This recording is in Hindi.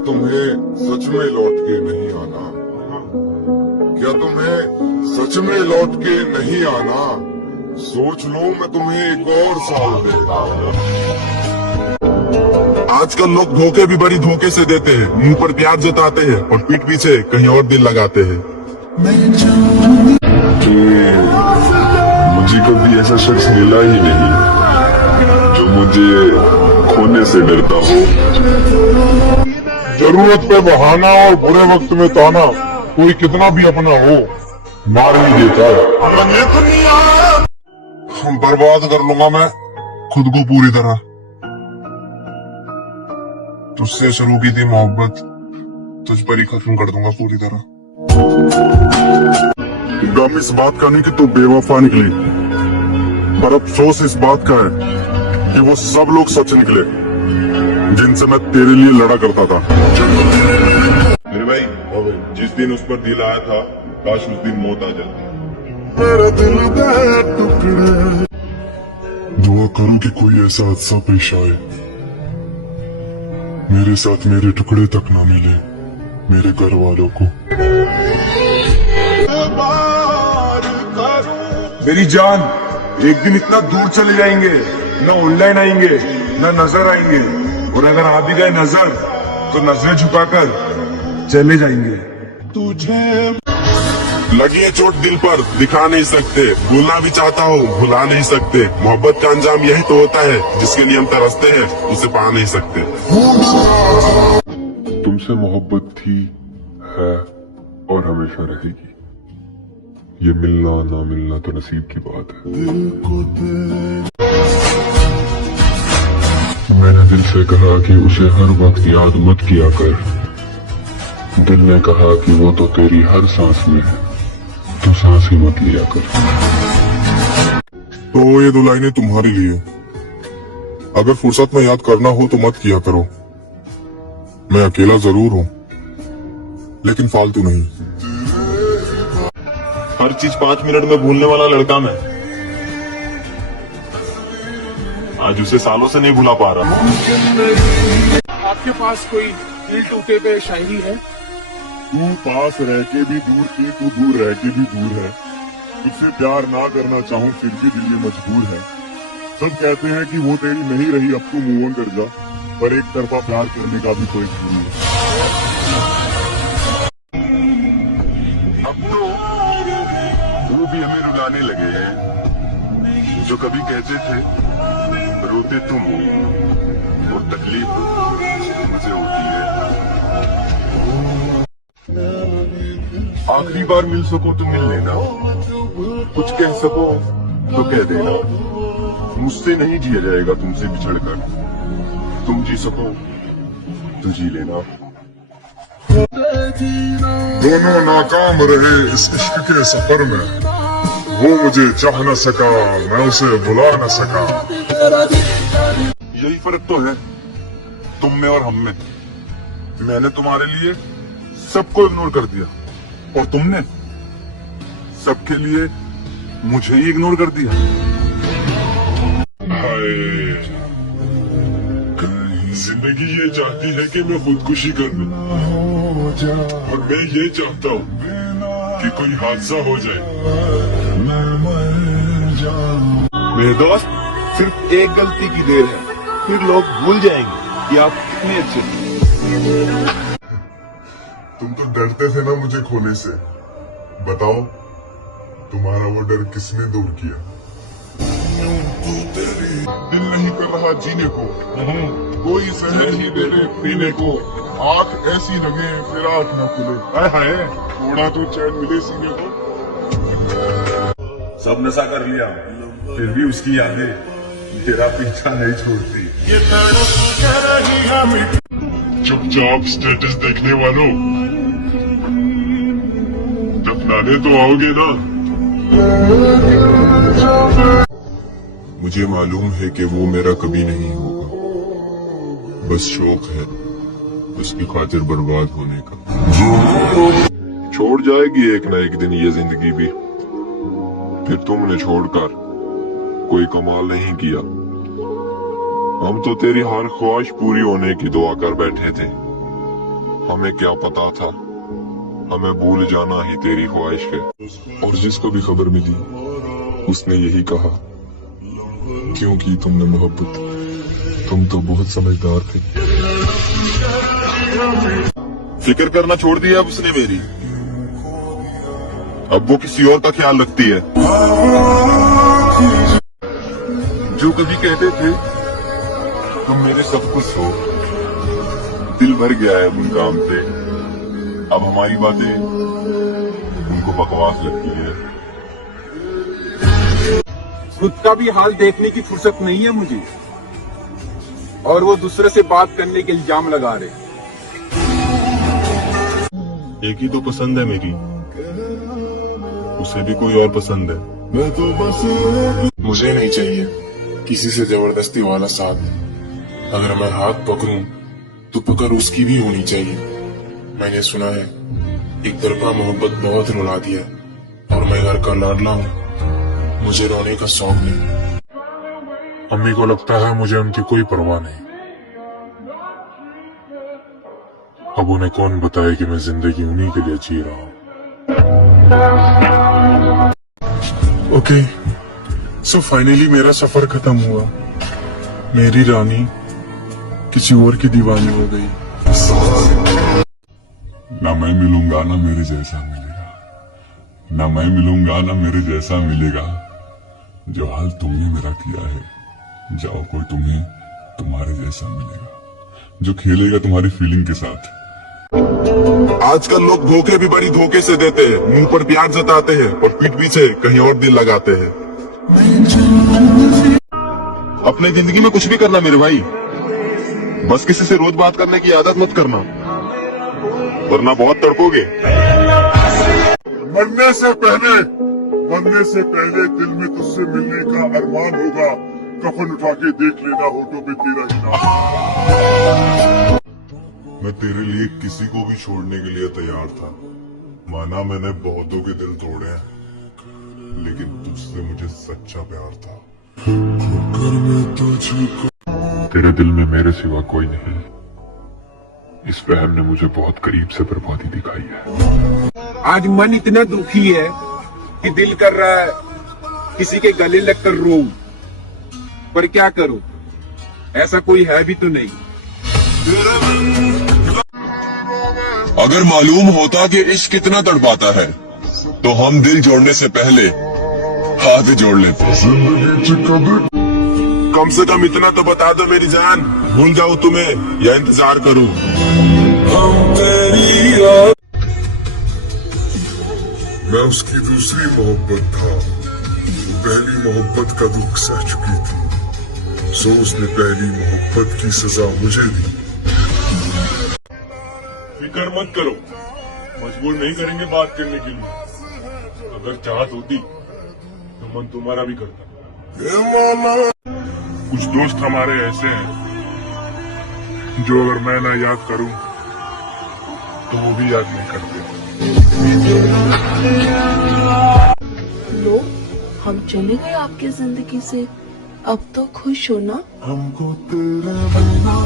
तुम्हें सच में लौट के नहीं आना? क्या तुम्हें सच में लौट के नहीं आना? सोच लो, मैं तुम्हें एक और साल देता हूँ। आजकल लोग धोखे भी बड़ी धोखे से देते हैं। मुंह पर प्यार जताते हैं और पीठ पीछे कहीं और दिल लगाते हैं। मुझे कभी ऐसा शख्स मिला ही नहीं जो मुझे खोने से डरता हो। जरूरत पे बहाना और बुरे वक्त में ताना, कोई कितना भी अपना हो मार ही देता है। बर्बाद कर लूंगा मैं खुद को पूरी तरह। तुझसे शुरू की थी मोहब्बत, तुझ पर ही खत्म कर दूंगा पूरी तरह। गम इस बात का नहीं कि तू बेवफा निकली, पर अफसोस इस बात का है कि वो सब लोग सच निकले जिनसे मैं तेरे लिए लड़ा करता था। मेरे भाई, जिस दिन उस पर दिल आया था, काश उस दिन मौत आ जाती। मेरा दिल दे टुकड़े। दुआ करो कि कोई ऐसा हादसा पेश आए, मेरे साथ मेरे टुकड़े तक ना मिले मेरे घर वालों को। मेरी जान, एक दिन इतना दूर चले जाएंगे, ना ऑनलाइन आएंगे ना नजर आएंगे, और अगर आ भी गए नजर तो नजरें झुकाकर चले जाएंगे। तुझे लगी है चोट दिल पर, दिखा नहीं सकते, भूलना भी चाहता हूँ भुला नहीं सकते। मोहब्बत का अंजाम यही तो होता है, जिसके लिए हम तरसते हैं उसे पा नहीं सकते। तुमसे मोहब्बत थी, है और हमेशा रहेगी। ये मिलना ना मिलना तो नसीब की बात है। मैंने दिल से कहा कि उसे हर वक्त याद मत किया कर। दिल ने कहा कि वो तो तेरी हर सांस में है, तो सांस ही मत लिया कर। तो ये दो लाइनें तुम्हारी लिए, अगर फुर्सत में याद करना हो तो मत किया करो। मैं अकेला जरूर हूँ, लेकिन फालतू नहीं। हर चीज 5 मिनट में भूलने वाला लड़का मैं आज उसे सालों से नहीं भुला पा रहा। आपके पास कोई दिल टूटे पे शायरी है? तू पास रह के भी दूर की, तू दूर रह के भी दूर है। तुझसे प्यार ना करना चाहूँ फिर भी दिल ये मजबूर है। सब कहते हैं कि वो तेरी नहीं रही, अब तू मूव ऑन कर जा, पर एक तरफा प्यार करने का भी कोई जरूरी है। अब तो वो भी हमें रुलाने लगे हैं जो कभी कहते थे रोते तुम हो और तकलीफ मुझे होती है। आखिरी बार मिल सको तो मिल लेना, कुछ कह सको तो कह देना। मुझसे नहीं जिया जाएगा तुमसे बिछड़कर, तुम जी सको तो जी लेना। दोनों नाकाम रहे इस इश्क के सफर में, वो मुझे चाह न सका, मैं उसे बुला न सका। यही फर्क तो है तुम में और हम में। मैंने तुम्हारे लिए सबको इग्नोर कर दिया और तुमने सबके लिए मुझे ही इग्नोर कर दिया। हाय, जिंदगी ये चाहती है कि मैं खुदकुशी कर लूं, और मैं ये चाहता हूँ कि कोई हादसा हो जाए। मेरे दोस्त, सिर्फ एक गलती की देर है, फिर लोग भूल जाएंगे कि आप कितने अच्छे हैं। तुम तो डरते थे ना मुझे खोने से, बताओ तुम्हारा वो डर किसने दूर किया? दिल नहीं कर रहा जीने को, कोई जहर ही दे दे पीने को। आंख ऐसी लगे फिर आंख न खुले, हाय थोड़ा तो चैन मिले सीने को। सब नशा कर लिया, फिर भी उसकी यादें तेरा पीछा नहीं छोड़ती। चुपचाप स्टेटस देखने वालों, दफनाने तो आओगे ना? मुझे मालूम है कि वो मेरा कभी नहीं होगा, बस शौक है उसकी खातिर बर्बाद होने का। छोड़ जाएगी एक ना एक दिन ये जिंदगी भी, फिर तुमने छोड़कर कोई कमाल नहीं किया। हम तो तेरी हर ख्वाहिश पूरी होने की दुआ कर बैठे थे, हमें क्या पता था, हमें भूल जाना ही तेरी ख्वाहिश है। और जिसको भी खबर मिली उसने यही कहा, क्यों की तुमने मोहब्बत, तुम तो बहुत समझदार थे। फिक्र करना छोड़ दिया अब उसने मेरी, अब वो किसी और का ख्याल रखती है। जो कभी कहते थे तुम मेरे सब कुछ हो, दिल भर गया है उन काम से। अब हमारी बातें उनको बकवास लगती है। खुद का भी हाल देखने की फुर्सत नहीं है मुझे, और वो दूसरे से बात करने के इल्जाम लगा रहे। एक ही तो पसंद है मेरी, उसे भी कोई और पसंद है। मैं तो बस मुझे नहीं चाहिए किसी से जबरदस्ती वाला साथ। अगर मैं हाथ पकड़ूं तो पकड़ उसकी भी होनी चाहिए। मैंने सुना है एक तरफा मोहब्बत बहुत रुला दिया, और मैं घर का लाडला हूँ, मुझे रोने का शौक नहीं। अम्मी को लगता है मुझे उनकी कोई परवाह नहीं। अब उन्हें कौन बताए कि मैं जिंदगी उन्हीं के लिए जी रहा हूँ। ओके, सो फाइनली मेरा सफर खत्म हुआ। मेरी रानी किसी और की दीवानी हो गई। ना मैं मिलूंगा ना मेरे जैसा मिलेगा, ना मैं मिलूंगा ना मेरे जैसा मिलेगा। जो हाल तुमने मेरा किया है, जाओ कोई तुम्हें तुम्हारे जैसा मिलेगा, जो खेलेगा तुम्हारी फीलिंग के साथ। आजकल लोग धोखे भी बड़ी धोखे से देते हैं, मुंह पर प्यार जताते हैं और पीठ पीछे कहीं और दिल लगाते हैं। अपने जिंदगी में कुछ भी करना मेरे भाई, बस किसी से रोज बात करने की आदत मत करना, वरना बहुत तड़पोगे। मरने से पहले दिल में तुझसे मिलने का अरमान होगा। कफन उठा के देख लेना होठों पे तेरा ही नाम। मैं तेरे लिए किसी को भी छोड़ने के लिए तैयार था। माना मैंने बहुतों के दिल तोड़े हैं, लेकिन तुझसे मुझे सच्चा प्यार था। तेरे दिल में मेरे सिवा कोई नहीं। इस वहम ने मुझे बहुत करीब से बर्बादी दिखाई है। आज मन इतना दुखी है कि दिल कर रहा है किसी के गले लगकर रोऊं, पर क्या करूं, ऐसा कोई है भी तो नहीं। अगर मालूम होता कि इश्क कितना तड़पाता है, तो हम दिल जोड़ने से पहले हाथ जोड़ लेते। कम से कम इतना तो बता दो मेरी जान, भूल जाऊं तुम्हें या इंतजार करूं। मैं उसकी दूसरी मोहब्बत था, पहली मोहब्बत का दुख सह चुकी थी, सो उसने पहली मोहब्बत की सजा मुझे दी। फिक्र मत करो, मजबूर नहीं करेंगे बात करने के लिए। अगर चाहत होती तो मन तुम्हारा भी करता। कुछ दोस्त हमारे ऐसे हैं जो अगर मैं ना याद करूं तो वो भी याद नहीं करते। लो, हम चले गए आपकी जिंदगी से, अब तो खुश हो ना। हमको तेरे बिना